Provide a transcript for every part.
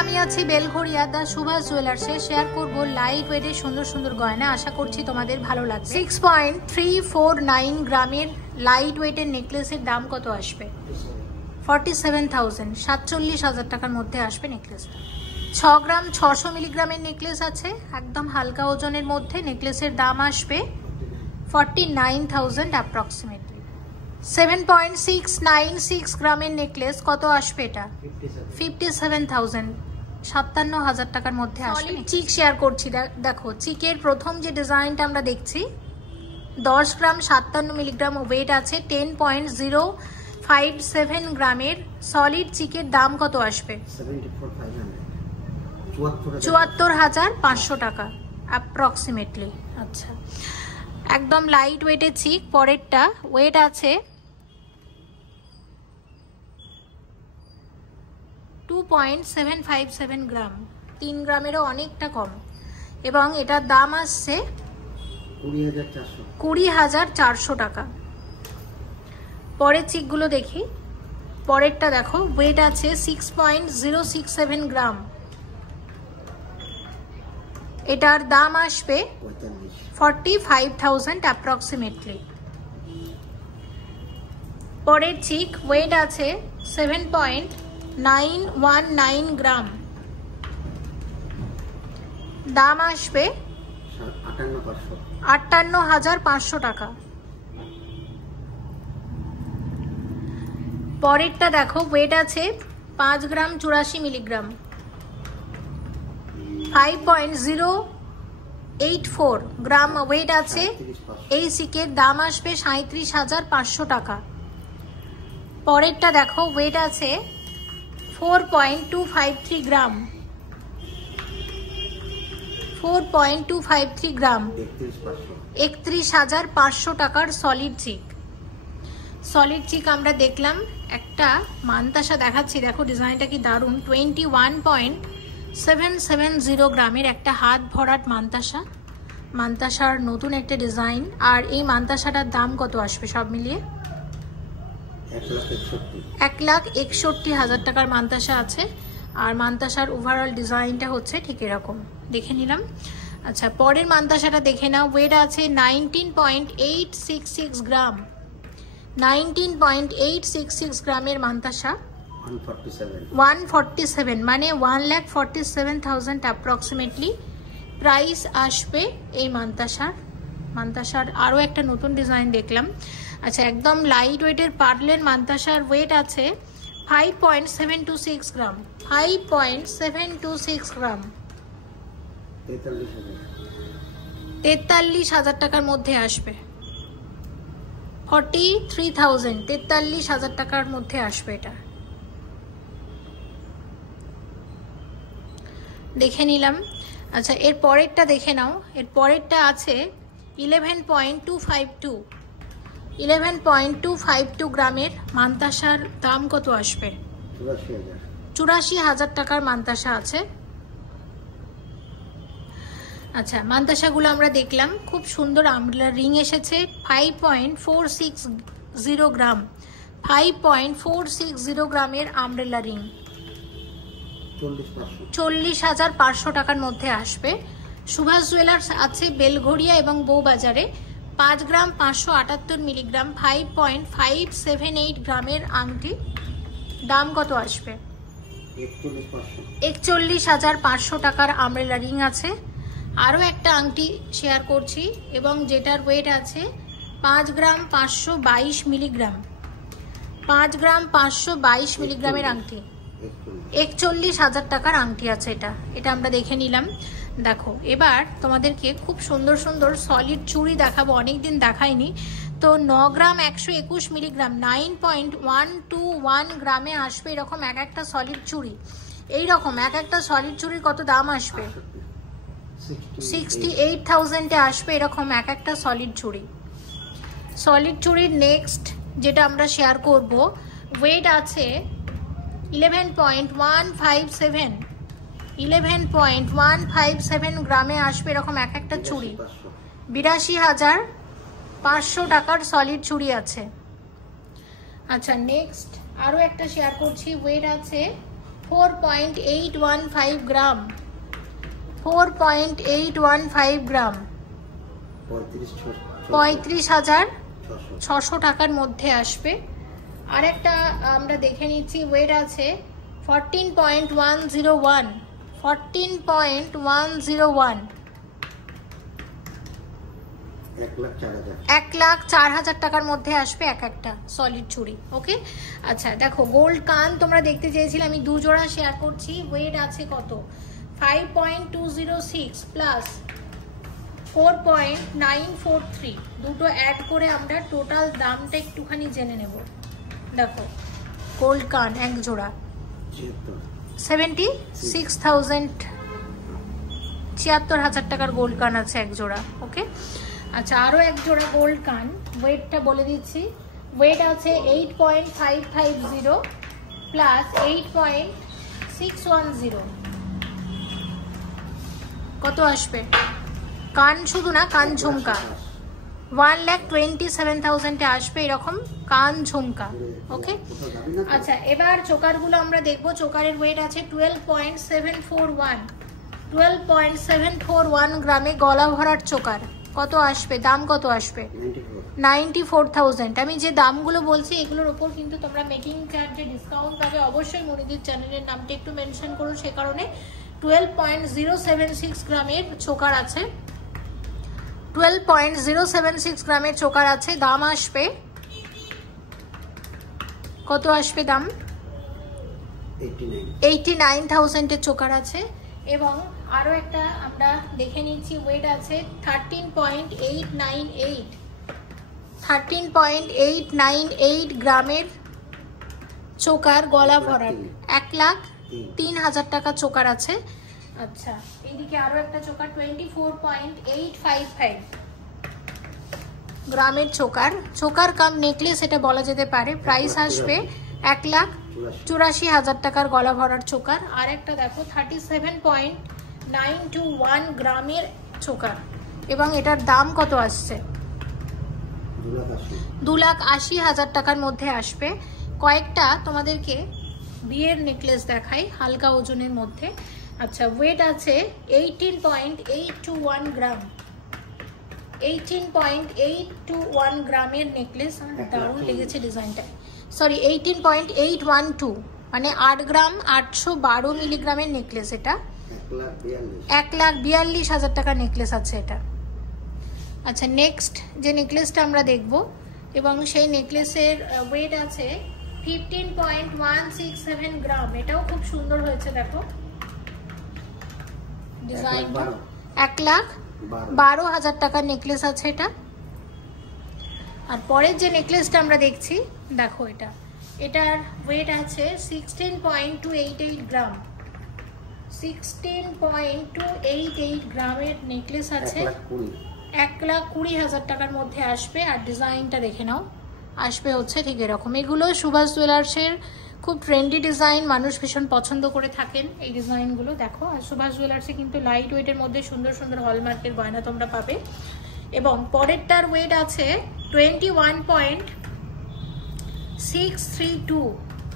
আমি আছি বেলঘড়িয়া দা সুভাষ জুয়েলার্সে শেয়ার করব লাইট ওয়েটের সুন্দর সুন্দর গয়না। আশা করছি তোমাদের ভালো লাগবে। 6.349 গ্রামের লাইট ওয়েটের নেকলেসের দাম কত আসবে? 47,000, 47,000 টাকার মধ্যে আসবে নেকলেসটা। 6 গ্রাম 600 মিলিগ্রামের নেকলেস আছে, একদম হালকা ওজনের মধ্যে। নেকলেসের দাম আসবে 49,000 অ্যাপ্রক্সিমেটলি। 7.696 গ্রামের নেকলেস কত আসবে? এটা 57,000, 57,000 টাকার মধ্যে আসবে। চিক শেয়ার করছি, দেখো চিকের প্রথম যে ডিজাইনটা আমরা দেখছি 10 গ্রাম 57 মিলিগ্রাম ওয়েট আছে। 10.057 গ্রামের সলিড চিকের দাম কত আসবে? 74,500 টাকা অ্যাপ্রক্সিমেটলি। আচ্ছা, একদম লাইট ওয়েটের চিক। পরেরটা ওয়েট আছে 2.757 গ্রাম, 3 গ্রামেরও অনেকটা কম, এবং এটার দাম আসছে 20,400 টাকা। পরের চিকগুলো দেখি। পরেরটা দেখো, ওয়েট আছে 6.067 গ্রাম, এটার দাম আসবে 45,000 অ্যাপ্রক্সিমেটলি। পরের চিক ওয়েট আছে 7.919 গ্রাম, দাম আসবে 58,500 টাকা। পরেরটা দেখো, ওয়েট আছে 5 গ্রাম 84 মিলিগ্রাম, 5.084 গ্রাম ওয়েট আছে। এই সিকের দাম আসবে 37,500 টাকা। পরেরটা দেখো, ওয়েট আছে 4.253 গ্রাম, 4.253 গ্রাম, 31,500 টাকার সলিড চিক। সলিড চিক আমরা দেখলাম। একটা মানতাসা দেখাচ্ছি, দেখো ডিজাইনটা কি দারুণ। 21.770 গ্রামের একটা হাত ভরাট মানতাসা, মানতাসার নতুন একটা ডিজাইন। আর এই মানতাসাটার দাম কত আসবে সব মিলিয়ে? 1,61,000 টাকার মানতাসা আছে। আর মানতাসার ওভারঅল ডিজাইনটা হচ্ছে ঠিক এরকম, দেখে নিলাম। আচ্ছা, পরের মানতাসাটা দেখে নাও। ওয়েট আছে 19.866 গ্রাম, 19.866 গ্রামের মানতাসা। 147 মানে 1,47,000 অ্যাপ্রক্সিমেটলি প্রাইস আসবে এই মানতাসার। আরও একটা নতুন ডিজাইন দেখলাম। আচ্ছা, একদম লাইট ওয়েটের পার্লের মানতাসার ওয়েট আছে 5.726 গ্রাম, 5.726 গ্রাম, 43,000 টাকার মধ্যে আসবে। 43,000, 43,000 টাকার মধ্যে আসবে এটা। দেখে নিলাম। আচ্ছা, এর পরেরটা দেখে নাও। এর পরেরটা আছে 11.252, 11.252 গ্রামের মানতাসার দাম কত আসবে? 84,000 টাকার মানতাসা আছে। আচ্ছা, মানতাসাগুলো আমরা দেখলাম। খুব সুন্দর আমব্রেলা রিং এসেছে 5.460 গ্রাম, 5.460 গ্রামের আমব্রেলা রিং 40,500 টাকার মধ্যে আসবে। সুভাষ জুয়েলার্স আছে বেলঘড়িয়া এবং বউবাজারে। 5 গ্রাম 578 মিলিগ্রাম, 5.578 গ্রামের আংটি, দাম কত আসবে? 41,500 টাকার আমব্রেলা রিং আছে। আরও একটা আংটি শেয়ার করছি, এবং যেটার ওয়েট আছে 5 গ্রাম 522 মিলিগ্রাম, 5 গ্রাম 522 মিলিগ্রামের আংটি, 41,000 টাকার আংটি আছে এটা আমরা দেখে নিলাম। দেখো, এবার তোমাদেরকে খুব সুন্দর সুন্দর সলিড চুড়ি দেখাবো, অনেকদিন দেখাইনি। তো 9 গ্রাম 121 মিলিগ্রাম, 9.121 গ্রামে আসবে এরকম এক একটা সলিড চুড়ি। এইরকম এক একটা সলিড চুড়ির কত দাম আসবে? 68,000-এ আসবে এরকম এক একটা সলিড চুড়ি। সলিড চুড়ির নেক্সট যেটা আমরা শেয়ার করব, ওয়েট আছে 11.157, 11.157 গ্রামে আসবে এরকম এক একটা চুড়ি। 82,500 টাকার সলিড চুড়ি আছে। আচ্ছা, নেক্সট আরও একটা শেয়ার করছি। ওয়েট আছে 4.815 গ্রাম, 4.815 গ্রাম, 35,600 টাকার মধ্যে আসবে। আর একটা আমরা দেখে নিচ্ছি, ওয়েট আছে 14.101, 14.101, 1,04,000 টাকার মধ্যে আসবে এক একটা সলিড চুড়ি। ওকে, আচ্ছা দেখো গোল্ড কান তোমরা দেখতে চেয়েছিলে, আমি 2 জোড়া শেয়ার করছি। ওয়েট আছে কত? 5.206 প্লাস 4.943, দুটো অ্যাড করে আমরা টোটাল দামটা একটুখানি জেনে নেব। দেখো গোল্ড কান এক জোড়া 76,000 টাকার গোল্ড কান আছে এক জোড়া। ওকে, আচ্ছা আরও এক জোড়া গোল্ড কান, ওয়েটটা বলে দিচ্ছি। ওয়েট আছে 8.550 প্লাস 8.610, কত আসবে? কান শুধু না, কান ঝুমকা 1,27,000 আসবে এরকম কান ঝুমকা। ওকে, আচ্ছা এবার চোকারগুলো আমরা দেখবো। চোকারের ওয়েট আছে 12.741, 12.741 গ্রামে গলা ভরার চোকার। কত আসবে? দাম কত আসবে? 94,000। আমি যে দামগুলো বলছি এগুলোর ওপর কিন্তু তোমরা মেকিং চার্জে ডিসকাউন্ট পাবে। অবশ্যই মনিদির চ্যানেলের নামটা একটু মেনশন করুন, সে কারণে 12.076 গ্রামের চোকার আছে, 12.076 গ্রামের চোকার আছে। দাম আসবে কত? আসবে দাম 89,000 এর চোকার আছে। এবং আরো একটা আমরা দেখে নিচ্ছি, ওয়েট আছে 13.898, 13.898 গ্রামের চোকার গলা ভরাট, 1,03,000 টাকা চোকার আছে। আচ্ছা এইদিকে আরো একটা চোকার 24.855 গ্রামের চোকার, চোকার কাম নেকলেস এটা বলা যেতে পারে। প্রাইস আসবে 1,84,000 টাকার গলা ভরার চোকার। আর একটা দেখো 37.921 গ্রামের চোকার, এবং এটার দাম কত আসছে? 2,80,000 টাকার মধ্যে আসবে। কয়েকটা তোমাদেরকে বিয়ের নেকলেস দেখাই হালকা ওজনের মধ্যে। আচ্ছা ওয়েট আছে 18.821 গ্রাম, 18.821 গ্রামের নেকলেস। দারুণ লেগেছে ডিজাইনটা। সরি 18.812, মানে 8 গ্রাম 812 মিলিগ্রামের নেকলেস। এটা 1,42,000 টাকার নেকলেস আছে এটা। আচ্ছা নেক্সট যে নেকলেসটা আমরা দেখব, এবং সেই নেকলেসের ওয়েট আছে 15.167 গ্রাম। এটাও খুব সুন্দর হয়েছে, দেখো ডিজাইনটা। 1,12,000 টাকার নেকলেস আছে এটা। আর পরের যে নেকলেসটা আমরা দেখছি, দেখো এটার ওয়েট আছে 16.288 গ্রাম, 16.288 গ্রামের নেকলেস আছে। 1,20,000 টাকার মধ্যে আসবে। আর ডিজাইনটা দেখে নাও, আসবে হচ্ছে ঠিক এরকম। এগুলো সুভাষ জুয়েলার্সের খুব ট্রেন্ডি ডিজাইন, মানুষ ভীষণ পছন্দ করে থাকেন এই ডিজাইনগুলো। দেখো আর সুভাষ জুয়েলার্সে কিন্তু লাইট ওয়েটের মধ্যে সুন্দর সুন্দর হলমার্কের গয়না তোমরা পাবে। এবং পরেরটার ওয়েট আছে 21.632,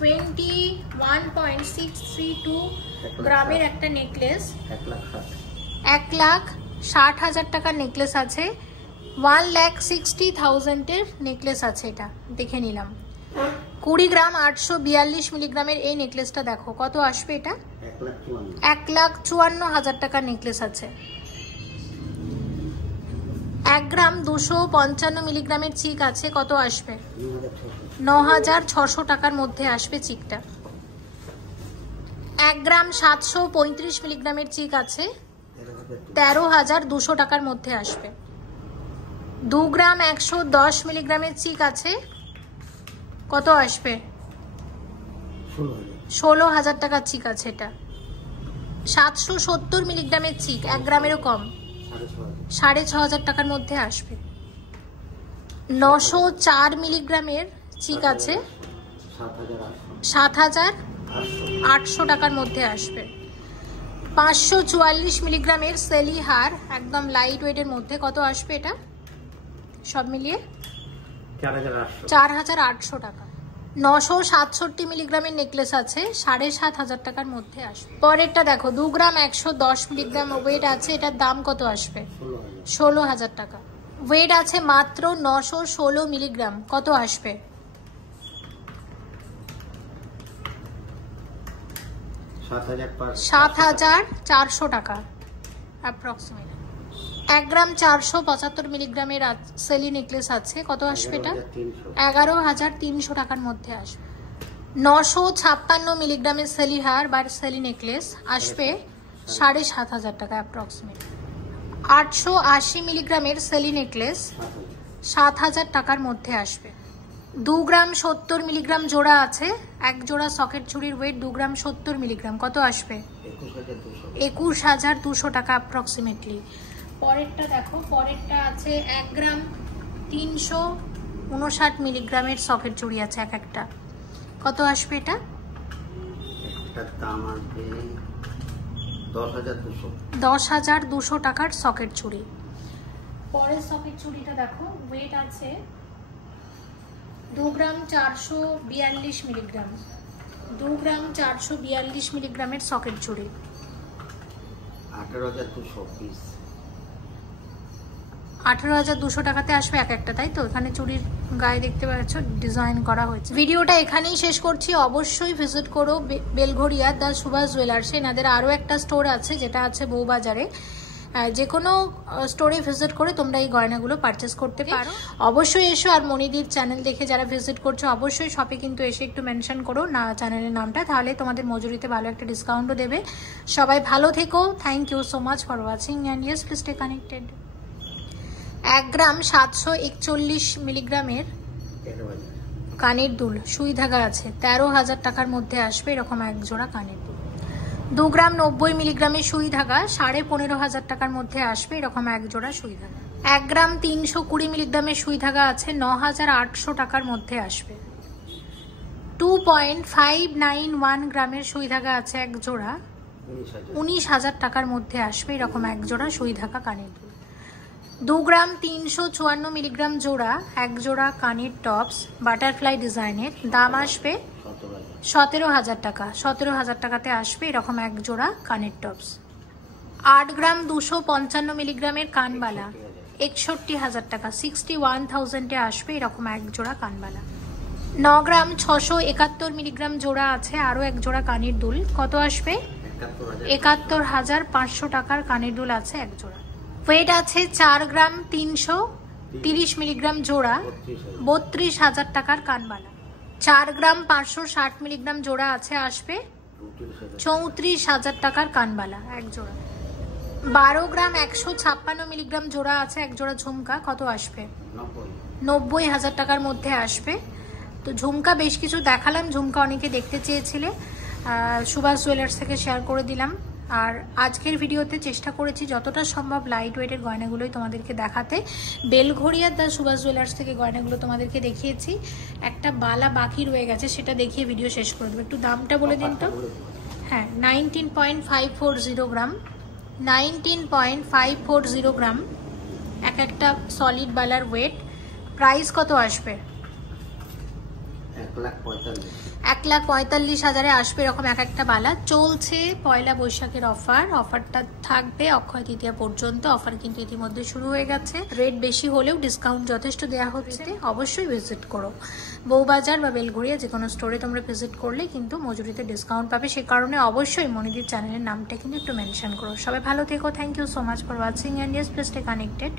21.632 গ্রামের একটা নেকলেস। 1,60,000 টাকার নেকলেস আছে। 1,60,000 এর নেকলেস আছে এটা, দেখে নিলাম। 20 গ্রাম 842 মিলিগ্রামের এই নেকলেসটা দেখো কত আসবে? এটা 1,54,000 টাকার নেকলেস আছে। 1 গ্রাম 255 মিলিগ্রামের চিক আছে, কত আসবে? 9,600 টাকার মধ্যে আসবে চিকটা। 1 গ্রাম 735 মিলিগ্রামের চিক আছে, 13,200 টাকার মধ্যে আসবে। 2 গ্রাম 110 মিলিগ্রামের চিক আছে, কত আসবে? 16,000 টাকার চিক আছে এটা। 770 মিলিগ্রামের চিক, 1 গ্রামেরও কম, 6,500 টাকার মধ্যে আসবে। 904 মিলিগ্রামের চিক আছে, 7,800 টাকার মধ্যে আসবে। 544 মিলিগ্রামের সেলি হার, একদম লাইট ওয়েটের মধ্যে, কত আসবে এটা সব মিলিয়ে? 4,800 টাকা। 967 মিলিগ্রামের নেকলেস আছে, 7,500 টাকার মধ্যে আসবে। পরেরটা দেখো 2 গ্রাম 110 মিলিগ্রাম ওয়েট আছে, এটার দাম কত আসবে? 16,000 টাকা। ওয়েট আছে মাত্র 916 মিলিগ্রাম, কত আসবে? 7,400 টাকা অ্যাপ্রক্সিমেট। 1 গ্রাম 475 মিলিগ্রামের সেলি নেকলেস আছে, কত আসবে এটা? 11,300 টাকার মধ্যে আসবে। 956 মিলিগ্রামের সেলি হার বা সেলি নেকলেস আসবে 7,500 টাকা অ্যাপ্রক্সিমেট। 880 মিলিগ্রামের সেলি নেকলেস 7,000 টাকার মধ্যে আসবে। 2 গ্রাম 70 মিলিগ্রাম জোড়া আছে, এক জোড়া সকেট চুড়ির ওয়েট 2 গ্রাম 70 মিলিগ্রাম, কত আসবে? 21,200 টাকা অ্যাপ্রক্সিমেটলি। পরেরটা দেখো, পরেরটা আছে 1 গ্রাম 359 মিলিগ্রামের সকেট চুড়ি আছে এক একটা, কত আসবে এটা? 10,200 টাকার সকেট চুড়ি। পরের সকেট চুড়িটা দেখো, ওয়েট আছে 2 গ্রাম 442 মিলিগ্রাম, 2 গ্রাম 442 মিলিগ্রামের সকেট চুড়ি। 18,200 টাকাতে আসবে এক একটা, তাই তো? এখানে চুড়ির গায়ে দেখতে পাচ্ছ ডিজাইন করা হয়েছে। ভিডিওটা এখানেই শেষ করছি। অবশ্যই ভিজিট করো বেলঘড়িয়া দ্য সুভাষ জুয়েলার্সে। এনাদের আরও একটা স্টোর আছে যেটা আছে বউবাজারে। যে কোনো স্টোরে ভিজিট করে তোমরা এই গয়নাগুলো পারচেস করতে পারো। অবশ্যই এসো। আর মনিদির চ্যানেল দেখে যারা ভিজিট করছো অবশ্যই শপে কিন্তু এসে একটু মেনশন করো না চ্যানেলের নামটা, তাহলে তোমাদের মজুরিতে ভালো একটা ডিসকাউন্টও দেবে। সবাই ভালো থেকো। Thank you so much for watching and yes please stay connected. 1 gram 741 মিলিগ্রামের কানের দুল সুই ধাগা আছে, 13,000 টাকার মধ্যে আসবে এরকম এক জোড়া কানের দুল। 2 গ্রাম 90 মিলিগ্রামের সুই ধাগা 15,500 টাকার মধ্যে আসবে এরকম এক জোড়া সুই ধাগা। 1 গ্রাম 320 মিলিগ্রামের সুই ধাগা আছে, 9,800 টাকার মধ্যে আসবে। 2.591 গ্রামের সুই ধাগা আছে এক জোড়া, 19,000 টাকার মধ্যে আসবে এরকম এক জোড়া সুই ধাগা কানের দুল। 2 গ্রাম 354 মিলিগ্রাম জোড়া এক জোড়া কানের টপস বাটারফ্লাই ডিজাইনের, দাম আসবে 17,000 টাকা। 17,000 টাকাতে আসবে এরকম এক জোড়া কানের টপস। 8 গ্রাম 255 মিলিগ্রামের কানবালা 61,000 টাকা, 61,000-এ আসবে এরকম এক জোড়া কানবালা। 9 গ্রাম 671 মিলিগ্রাম জোড়া আছে আরও এক জোড়া কানের দুল, কত আসবে? 71,500 টাকার কানের দুল আছে এক জোড়া। ওয়েট আছে 4 গ্রাম 330 মিলিগ্রাম জোড়া, 32,000 টাকার কানবালা। 4 গ্রাম 560 মিলিগ্রাম জোড়া আছে, আসবে 34,000 টাকার কানবালা এক জোড়া। 12 গ্রাম 156 মিলিগ্রাম জোড়া আছে এক জোড়া ঝুমকা, কত আসবে? 90,000 টাকার মধ্যে আসবে। তো ঝুমকা বেশ কিছু দেখালাম, ঝুমকা অনেকে দেখতে চেয়েছিলে, সুভাষ জুয়েলার্স থেকে শেয়ার করে দিলাম। আর আজকের ভিডিওতে চেষ্টা করেছি যতটা সম্ভব লাইট ওয়েটের গয়নাগুলোই তোমাদেরকে দেখাতে। বেলঘড়িয়ার দ্য সুভাষ জুয়েলার্স থেকে গয়নাগুলো তোমাদেরকে দেখিয়েছি। একটা বালা বাকি রয়ে গেছে, সেটা দেখিয়ে ভিডিও শেষ করে দেবো। একটু দামটা বলে দিন তো। হ্যাঁ, 19.540 গ্রাম, 19.540 গ্রাম এক একটা সলিড বালার ওয়েট। প্রাইস কত আসবে? 1,45,000-এ আসবে এরকম এক একটা বালা। চলছে পয়লা বৈশাখের অফার, অফারটা থাকবে অক্ষয় তৃতীয়া পর্যন্ত। অফার কিন্তু ইতিমধ্যে শুরু হয়ে গেছে। রেট বেশি হলেও ডিসকাউন্ট যথেষ্ট দেওয়া হচ্ছে। অবশ্যই ভিজিট করো বউবাজার বা বেলঘড়িয়া, যে কোনো স্টোরে তোমরা ভিজিট করলে কিন্তু মজুরিতে ডিসকাউন্ট পাবে। সে কারণে অবশ্যই মনিদির চ্যানেলের নামটা কিন্তু একটু মেনশন করো। সবাই ভালো থেকো। Thank you so much for watching and yes please stay connected.